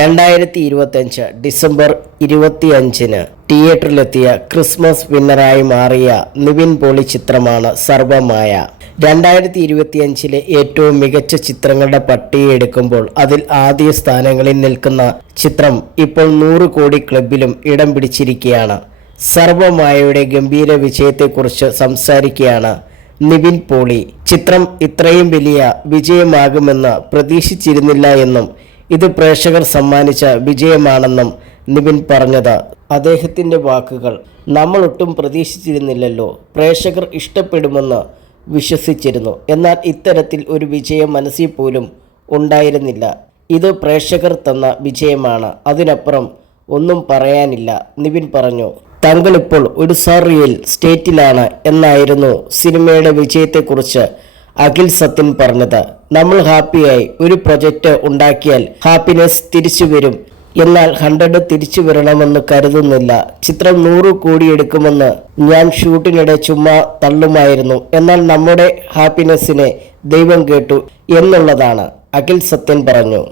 രണ്ടായിരത്തി ഇരുപത്തിയഞ്ച് ഡിസംബർ ഇരുപത്തിയഞ്ചിന് തിയേറ്ററിലെത്തിയ ക്രിസ്മസ് വിന്നറായി മാറിയ നിവിൻ പോളി ചിത്രമാണ് സർവമായ. രണ്ടായിരത്തി ഇരുപത്തിയഞ്ചിലെ ഏറ്റവും മികച്ച ചിത്രങ്ങളുടെ പട്ടിക എടുക്കുമ്പോൾ അതിൽ ആദ്യ സ്ഥാനങ്ങളിൽ നിൽക്കുന്ന ചിത്രം ഇപ്പോൾ നൂറ് കോടി ക്ലബിലും ഇടം പിടിച്ചിരിക്കുകയാണ്. സർവമായയുടെ ഗംഭീര വിജയത്തെക്കുറിച്ച് സംസാരിക്കുകയാണ് നിവിൻ പോളി. ചിത്രം ഇത്രയും വലിയ വിജയമാകുമെന്ന് പ്രതീക്ഷിച്ചിരുന്നില്ല എന്നും ഇത് പ്രേക്ഷകർ സമ്മാനിച്ച വിജയമാണെന്നും നിവിൻ പറഞ്ഞത്. അദ്ദേഹത്തിന്റെ വാക്കുകൾ നമ്മൾ ഒട്ടും പ്രതീക്ഷിച്ചിരുന്നില്ലല്ലോ. പ്രേക്ഷകർ ഇഷ്ടപ്പെടുമെന്ന് വിശ്വസിച്ചിരുന്നു. എന്നാൽ ഇത്തരത്തിൽ ഒരു വിജയം മനസ്സിൽ പോലും ഉണ്ടായിരുന്നില്ല. ഇത് പ്രേക്ഷകർ തന്ന വിജയമാണ്. അതിനപ്പുറം ഒന്നും പറയാനില്ല നിവിൻ പറഞ്ഞു. തങ്ങളിപ്പോൾ ഒരു സറിയൽ സ്റ്റേറ്റിലാണ് എന്നായിരുന്നു സിനിമയുടെ വിജയത്തെക്കുറിച്ച് അഖിൽ സത്യൻ പറഞ്ഞത് നമ്മൾ ഹാപ്പിയായി ഒരു പ്രൊജക്റ്റ് ഉണ്ടാക്കിയാൽ ഹാപ്പിനെസ് തിരിച്ചു വരും. എന്നാൽ ഹൺഡ്രഡ് തിരിച്ചു വരണമെന്ന് കരുതുന്നില്ല. ചിത്രം നൂറ് കോടി എടുക്കുമെന്ന് ഞാൻ ഷൂട്ടിനിടെ ചുമ്മാ തള്ളുമായിരുന്നു. എന്നാൽ നമ്മുടെ ഹാപ്പിനെസ്സിനെ ദൈവം കേട്ടു എന്നുള്ളതാണ് അഖിൽ സത്യൻ പറഞ്ഞു.